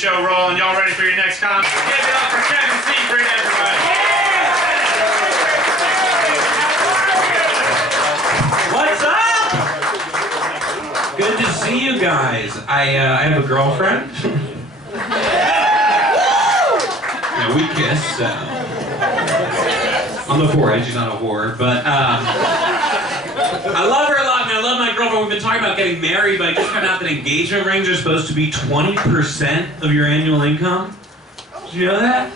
Show rolling. Y'all ready for your next concert? Give it up for Kevin Seefried, everybody. What's up? Good to see you guys. I have a girlfriend. Yeah, we kiss. On the forehead. She's not a whore, but I love her a lot, man. I love my girlfriend. We've been talking about getting married, but I just found out that engagement rings are supposed to be 20% of your annual income. Did you know that?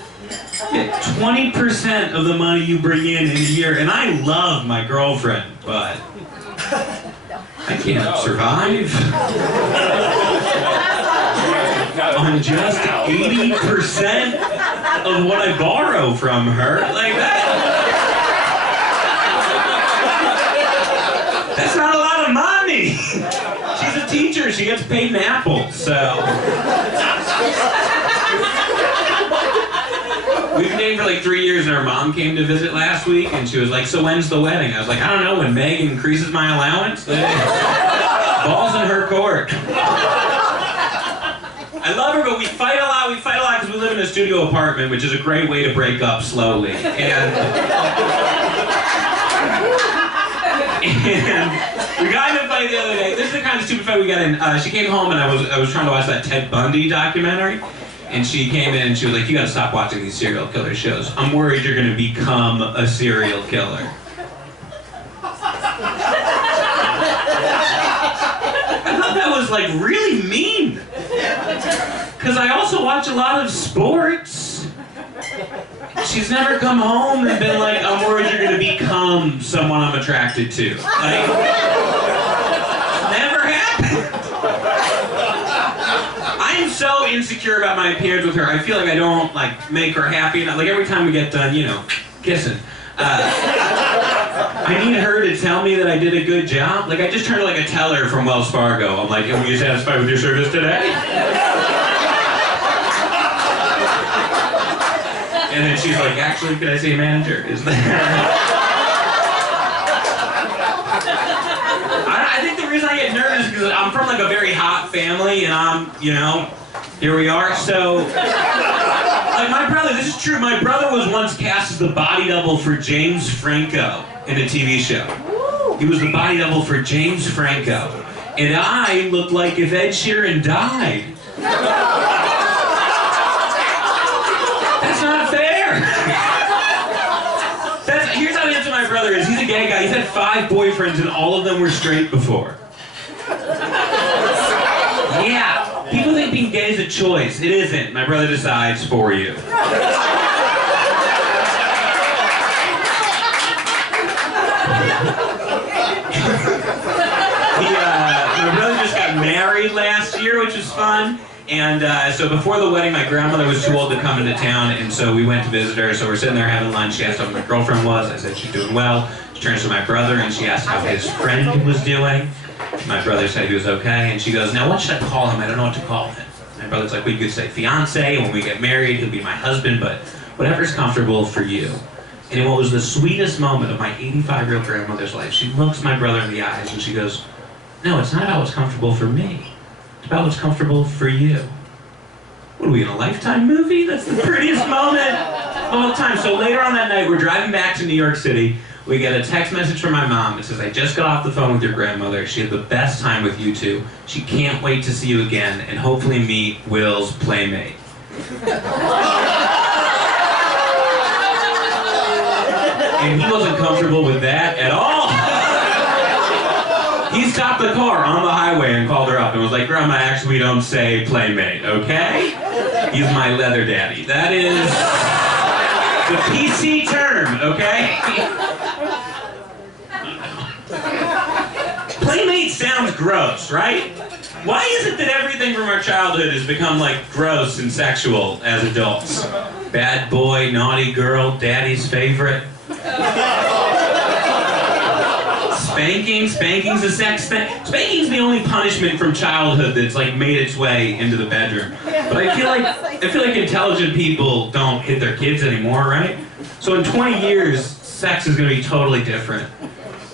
Yeah, 20% of the money you bring in a year. And I love my girlfriend, but I can't survive on just 80% of what I borrow from her. Like that. That's not a lot of money. She's a teacher. She gets paid in apples, so. We've been dating for like 3 years, and her mom came to visit last week, and she was like, "So when's the wedding?" I was like, "I don't know, when Meg increases my allowance." Ball's in her court. I love her, but we fight a lot. We fight a lot because we live in a studio apartment, which is a great way to break up slowly. And we got in a fight the other day. This is the kind of stupid fight we got in. She came home, and I was trying to watch that Ted Bundy documentary. And she came in and she was like, "You gotta stop watching these serial killer shows. I'm worried you're gonna become a serial killer." I thought that was like really mean. Because I also watch a lot of sports. She's never come home and been like, "I'm worried you're gonna become someone I'm attracted to." Like, never happened. I'm so insecure about my appearance with her. I feel like I don't like make her happy. Like every time we get done, you know, kissing. I need her to tell me that I did a good job. Like I just turned like a teller from Wells Fargo. I'm like, "Were you satisfied with your service today?" And then she's like, "Actually, could I say manager?" Is that? I think the reason I get nervous is because I'm from like a very hot family, and I'm, you know, here we are. So, like my brother, this is true. My brother was once cast as the body double for James Franco in a TV show. He was the body double for James Franco, and I looked like if Ed Sheeran died. That's not fair. Here's how handsome my brother is. He's a gay guy. He's had 5 boyfriends, and all of them were straight before. Yeah, people think being gay is a choice. It isn't. My brother decides for you. My brother just got married last year, which was fun. And so before the wedding, my grandmother was too old to come into town, and so we went to visit her. So we're sitting there having lunch. She asked how my girlfriend was. I said she's doing well. She turns to my brother, and she asked how his friend was doing. My brother said he was okay, and she goes, "Now what should I call him? I don't know what to call him." My brother's like, "We could say fiance, and when we get married, he'll be my husband, but whatever's comfortable for you." And what was the sweetest moment of my 85-year-old grandmother's life, she looks my brother in the eyes, and she goes, "No, it's not about what's comfortable for me. It's about what's comfortable for you." What are we, in a Lifetime movie? That's the prettiest moment of all time. So later on that night, we're driving back to New York City. We get a text message from my mom that says, "I just got off the phone with your grandmother. She had the best time with you two. She can't wait to see you again and hopefully meet Will's playmate." And he wasn't comfortable with that at all. He stopped the car on the highway and called her up and was like, "Grandma, actually we don't say playmate, okay? He's my leather daddy." That is the PC term, okay? Playmate sounds gross, right? Why is it that everything from our childhood has become like gross and sexual as adults? Bad boy, naughty girl, daddy's favorite. Spanking's a sex thing. Spanking's the only punishment from childhood that's like made its way into the bedroom. But I feel like intelligent people don't hit their kids anymore, right? So in 20 years, sex is gonna be totally different.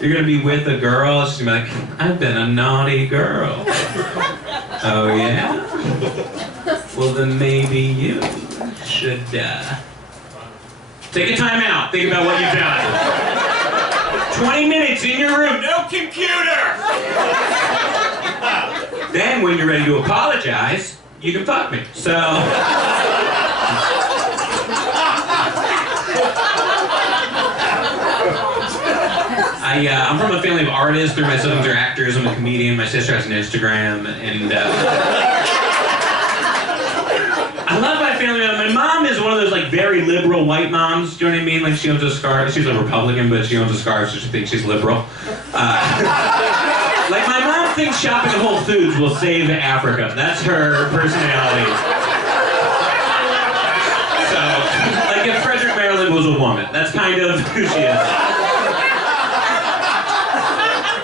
You're gonna be with a girl, she's gonna be like, "I've been a naughty girl." "Oh yeah? well then maybe you should take a time out. Think about what you've done. 20 minutes in your room, no computer! Then when you're ready to apologize, you can fuck me. So... I'm from a family of artists. My siblings are actors. I'm a comedian. My sister has an Instagram, and I love my family. My mom is one of those like very liberal white moms. Do you know what I mean? Like she owns a scarf. She's a Republican, but she owns a scarf, so she thinks she's liberal. Like my mom thinks shopping at Whole Foods will save Africa. That's her personality. So, like if Frederick, Maryland was a woman, that's kind of who she is.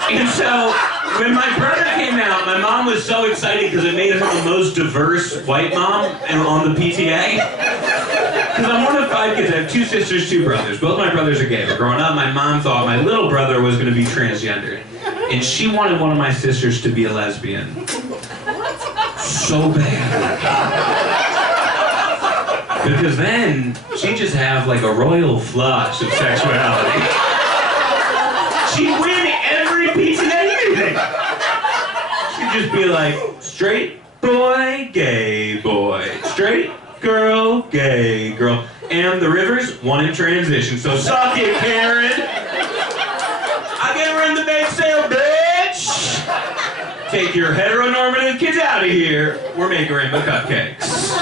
And so, when my brother came out, my mom was so excited because it made her the most diverse white mom on the PTA. Because I'm one of 5 kids. I have 2 sisters, 2 brothers. Both my brothers are gay. But growing up, my mom thought my little brother was going to be transgendered. And she wanted one of my sisters to be a lesbian. So bad. Because then, she'd just have like a royal flush of sexuality. She'd win every PTA meeting. She'd just be like, straight boy, gay boy. Straight girl, gay girl. And the Rivers, one in transition. So suck it, Karen. I get her in the bake sale, bitch. Take your heteronormative kids out of here. We're making rainbow cupcakes.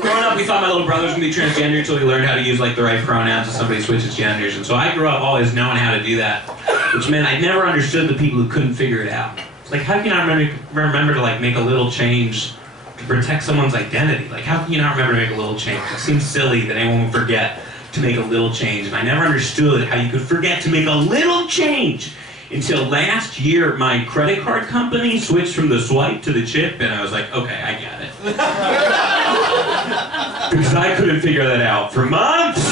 Growing up, we thought my little brother was going to be transgender until he learned how to use like the right pronouns if somebody switches genders. And so I grew up always knowing how to do that, which meant I never understood the people who couldn't figure it out. It's like, how can you not remember to like make a little change to protect someone's identity? Like, how can you not remember to make a little change? It seems silly that anyone would forget to make a little change. And I never understood how you could forget to make a little change until last year my credit card company switched from the swipe to the chip, and I was like, okay, I get it. Because I couldn't figure that out for months.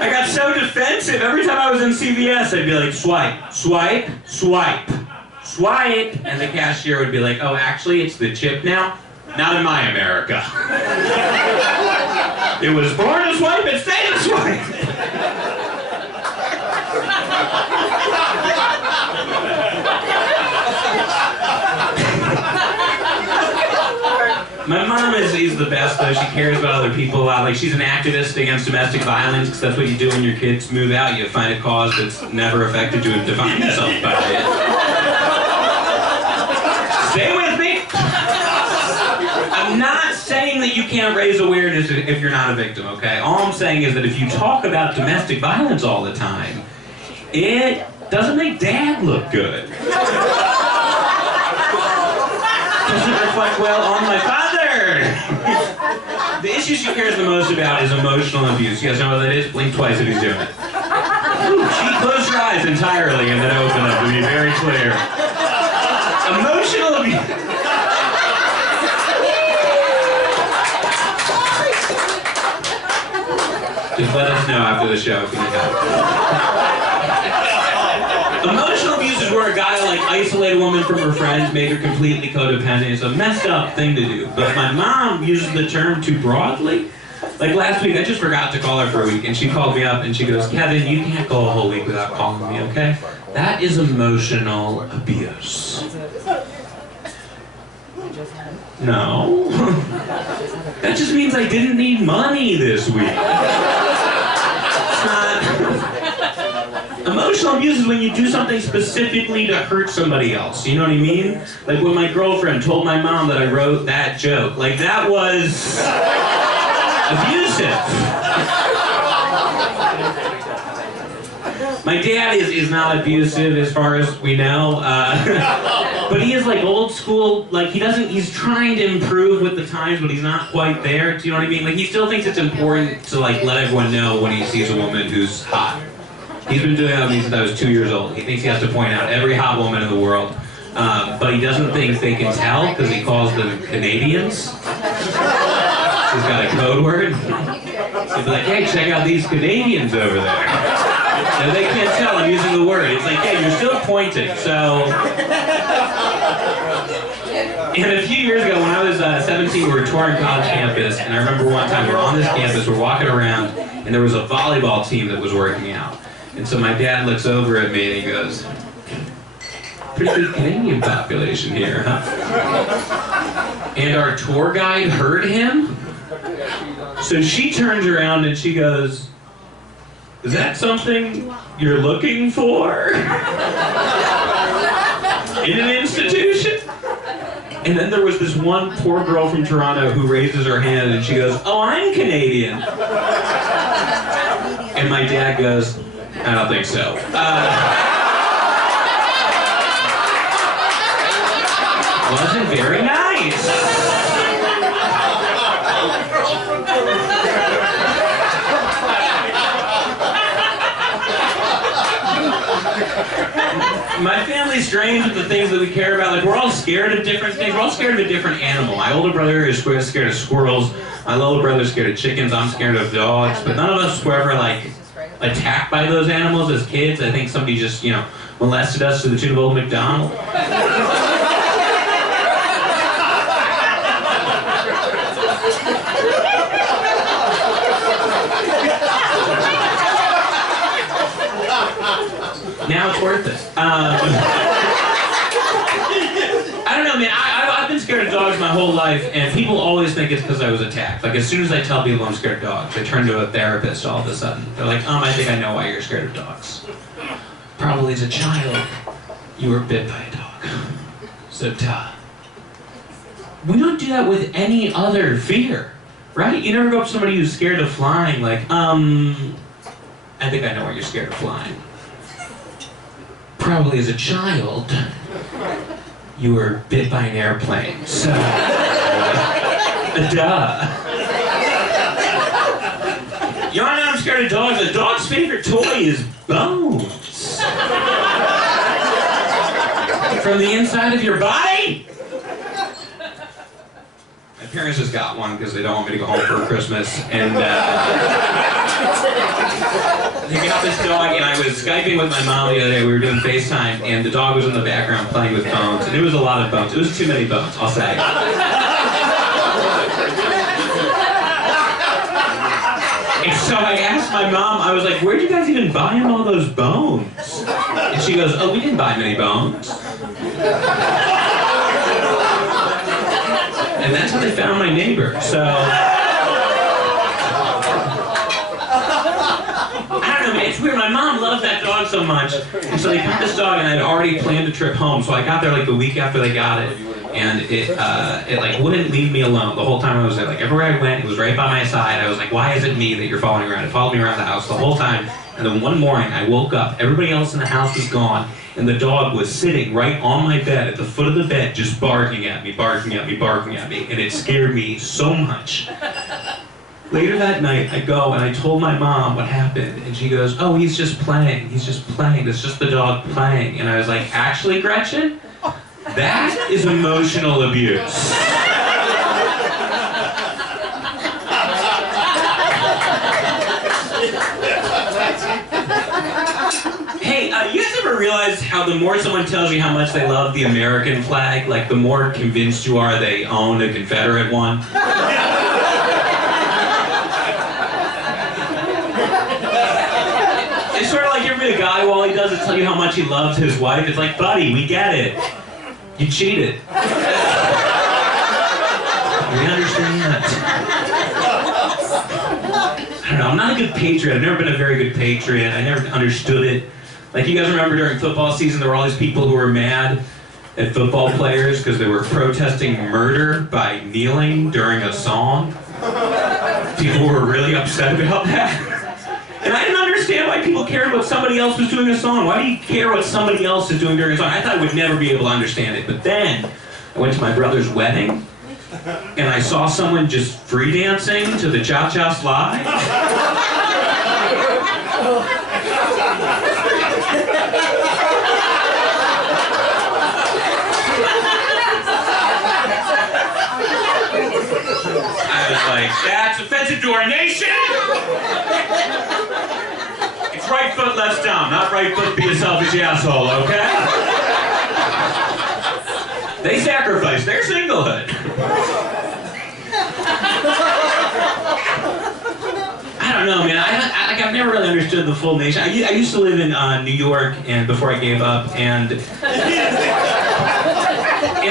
I got so defensive. Every time I was in CVS, I'd be like, swipe, swipe, swipe, swipe. And the cashier would be like, oh, actually, it's the chip now? Not in my America. It was born to swipe and stay to swipe. My mom is the best, though. She cares about other people a lot. Like, she's an activist against domestic violence, because that's what you do when your kids move out. You find a cause that's never affected you and define yourself by it. Stay with me. I'm not saying that you can't raise awareness if you're not a victim, okay? All I'm saying is that if you talk about domestic violence all the time, it doesn't make Dad look good. Doesn't reflect well on my father. The issue she cares the most about is emotional abuse. You guys know what that is? Blink twice if he's doing it. She closed her eyes entirely and then opened them to be very clear. Emotional abuse. Just let us know after the show if you need help. Emotional abuse is where a guy will like isolate a woman from her friends, make her completely codependent. It's a messed up thing to do. But my mom uses the term too broadly. Like last week, I just forgot to call her for a week, and she called me up and she goes, Kevin, you can't go a whole week without calling me, okay? That is emotional abuse. No. That just means I didn't need money this week. It's not... Emotional abuse is when you do something specifically to hurt somebody else. You know what I mean? Like when my girlfriend told my mom that I wrote that joke. Like that was abusive. My dad is not abusive as far as we know. But he is like old school, like he's trying to improve with the times, but he's not quite there. Do you know what I mean? Like he still thinks it's important to like let everyone know when he sees a woman who's hot. He's been doing that with me since I was 2 years old. He thinks he has to point out every hot woman in the world. But he doesn't think they can tell because he calls them Canadians. He's got a code word. He'll be like, hey, check out these Canadians over there. No, they can't tell I'm using the word. It's like, hey, you're still pointing, so And a few years ago, when I was 17, we were touring college campus, and I remember one time we were on this campus, we're walking around, and there was a volleyball team that was working out. And so my dad looks over at me and he goes, "Pretty good Canadian population here, huh?" And our tour guide heard him. So she turns around and she goes, "Is that something you're looking for in an institution?" And then there was this one poor girl from Toronto who raises her hand and she goes, "Oh, I'm Canadian." And my dad goes, "I don't think so." Wasn't very nice. My family's strange with the things that we care about. Like, we're all scared of different things. We're all scared of a different animal. My older brother is scared of squirrels. My little brother's scared of chickens. I'm scared of dogs. But none of us were ever, like, attacked by those animals as kids. I think somebody just, molested us to the tune of Old MacDonald. Now it's worth it. I don't know, man. I've been scared of dogs my whole life, and people always think it's because I was attacked. Like, as soon as I tell people I'm scared of dogs, they turn to a therapist all of a sudden. They're like, I think I know why you're scared of dogs. Probably as a child, you were bit by a dog. So, duh. We don't do that with any other fear, right? You never go up to somebody who's scared of flying, like, I think I know why you're scared of flying. Probably as a child, you were bit by an airplane, so, duh. You wanna know I'm scared of dogs? A dog's favorite toy is bones. From the inside of your body? My parents just got one because they don't want me to go home for Christmas, and they got this dog, and I was Skyping with my mom the other day. We were doing FaceTime, and the dog was in the background playing with bones, and it was a lot of bones. It was too many bones, I'll say. And so I asked my mom, I was like, "Where'd you guys even buy him all those bones?" And she goes, "Oh, we didn't buy many bones." And that's how they found my neighbor, so... It's weird, my mom loves that dog so much, and so they got this dog, and I'd already planned a trip home, so I got there like the week after they got it, and it like wouldn't leave me alone the whole time I was there. Like, everywhere I went, it was right by my side. I was like, "Why is it me that you're following around?" It followed me around the house the whole time, and then one morning I woke up, everybody else in the house was gone, and the dog was sitting right on my bed, at the foot of the bed, just barking at me, barking at me, barking at me, and it scared me so much. Later that night, I go and I told my mom what happened, and she goes, "Oh, he's just playing. He's just playing. It's just the dog playing." And I was like, "Actually, Gretchen, that is emotional abuse." Hey, you guys ever realize how the more someone tells you how much they love the American flag, like the more convinced you are they own a Confederate one? It's sort of like you're a guy, while he doesn't tell you how much he loves his wife, it's like, "Buddy, we get it. You cheated. We understand." I don't know, I'm not a good patriot. I've never been a very good patriot. I never understood it. Like, you guys remember during football season, there were all these people who were mad at football players because they were protesting murder by kneeling during a song. People were really upset about that. And I didn't understand why people cared what somebody else was doing a song. Why do you care what somebody else is doing during a song? I thought I would never be able to understand it. But then, I went to my brother's wedding, and I saw someone just free dancing to the Cha-Cha Slide. I was like, "That's offensive to our nation! It's right foot, left stomp, not right foot, be a selfish asshole, okay?" They sacrificed their singlehood. I don't know, man. I've never really understood the full nation. I used to live in New York, and before I gave up, and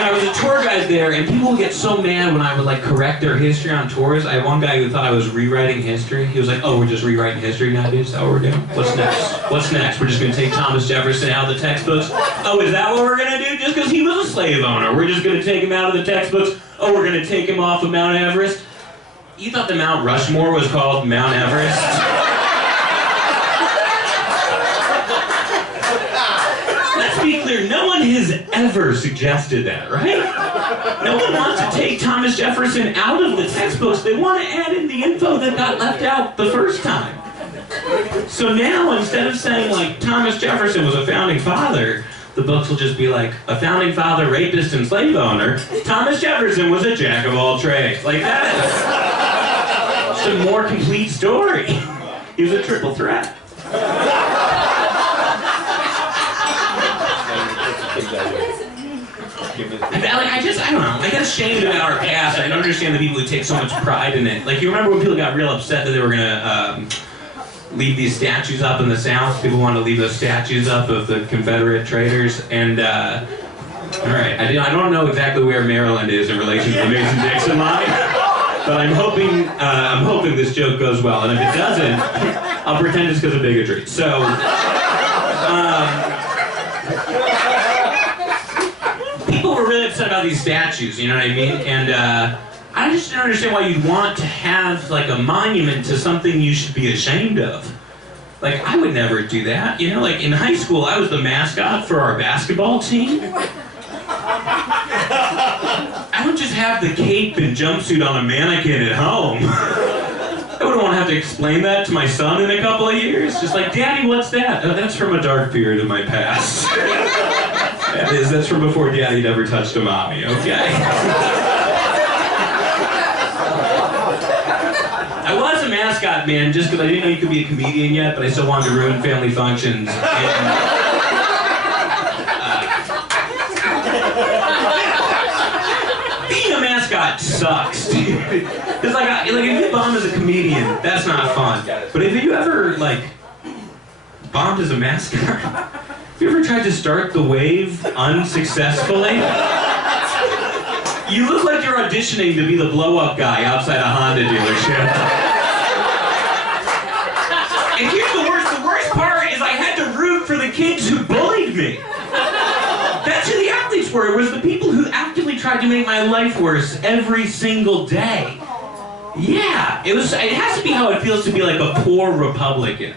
I was a tour guide there, and people would get so mad when I would like correct their history on tours. I had one guy who thought I was rewriting history. He was like, "Oh, we're just rewriting history now, dude? Is that what we're doing? What's next? What's next? We're just gonna take Thomas Jefferson out of the textbooks? Oh, is that what we're gonna do? Just because he was a slave owner, we're just gonna take him out of the textbooks? Oh, we're gonna take him off of Mount Everest?" You thought the Mount Rushmore was called Mount Everest? Let's be clear, no one has ever suggested that, right? No one wants to take Thomas Jefferson out of the textbooks. They want to add in the info that got left out the first time. So now, instead of saying, like, Thomas Jefferson was a founding father, the books will just be like, a founding father, rapist, and slave owner. Thomas Jefferson was a jack of all trades. Like that. It's a more complete story. He was a triple threat. I don't know. I get ashamed about our past. I don't understand the people who take so much pride in it. Like, you remember when people got real upset that they were gonna leave these statues up in the South? People wanted to leave those statues up of the Confederate traitors, and all right, I don't know exactly where Maryland is in relation to the Mason-Dixon line, but I'm hoping this joke goes well, and if it doesn't, I'll pretend it's because of bigotry. So, people were really upset about these statues, you know what I mean? And I just don't understand why you'd want to have like a monument to something you should be ashamed of. Like, I would never do that, you know? Like, in high school, I was the mascot for our basketball team. I don't just have the cape and jumpsuit on a mannequin at home. I wouldn't want to have to explain that to my son in a couple of years. Just like, Daddy, what's that? Oh, that's from a dark period of my past. That's from before Daddy'd ever touched a mommy, okay? I was a mascot, man, just because I didn't know you could be a comedian yet, but I still wanted to ruin family functions. Being a mascot sucks, dude. It's like if you bomb as a comedian, that's not fun. But if you ever, like, bombed as a mascot, have you ever tried to start the wave unsuccessfully? You look like you're auditioning to be the blow-up guy outside a Honda dealership. And here's the worst part is I had to root for the kids who bullied me. That's who the athletes were. It was the people who actively tried to make my life worse every single day. Yeah, it has to be how it feels to be like a poor Republican.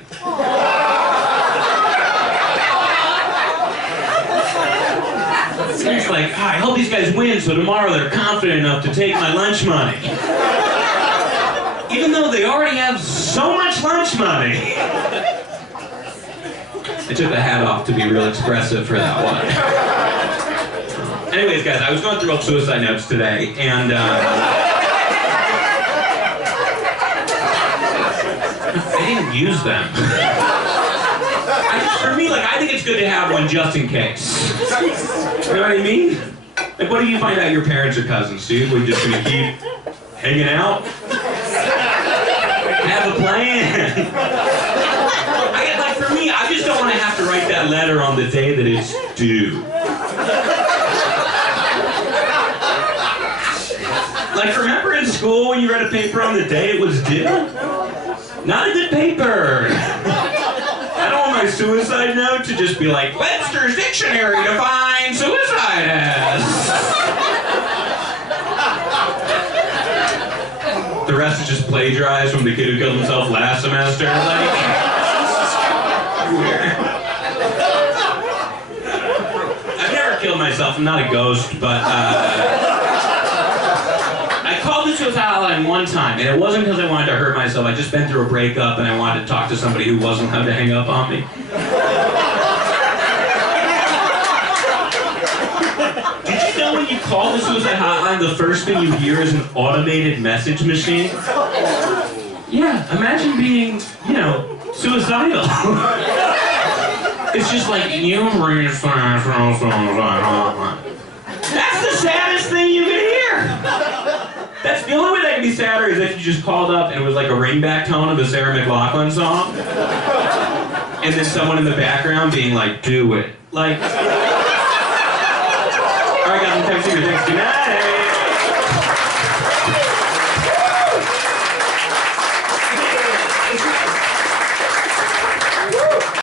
It's like, I hope these guys win so tomorrow they're confident enough to take my lunch money. Even though they already have so much lunch money. I took the hat off to be real expressive for that one. Anyways, guys, I was going through old suicide notes today, and I didn't use them. For me, like, I think it's good to have one just in case. You know what I mean? Like, what do you find out your parents are cousins, dude? We're just gonna keep hanging out? Have a plan. Like, for me, I just don't want to have to write that letter on the day that it's due. Like, remember in school when you read a paper on the day it was due? Not a good paper. I don't want my suicide note to just be like, Webster's Dictionary defines suicide as. The rest is just plagiarized from the kid who killed himself last semester. Like, weird. I've never killed myself. I'm not a ghost, but I called the suicide hotline one time, and it wasn't because I wanted to hurt myself. I just been through a breakup, and I wanted to talk to somebody who wasn't allowed to hang up on me. Did you know when you call the suicide hotline, the first thing you hear is an automated message machine? Yeah, imagine being, you know, suicidal. It's just like, you reached the national suicide hotline. That's the be sadder is if you just called up and it was like a ringback tone of a Sarah McLachlan song, and then someone in the background being like, "Do it." Like, all right, guys, I'm texting you. Thanks. Good night.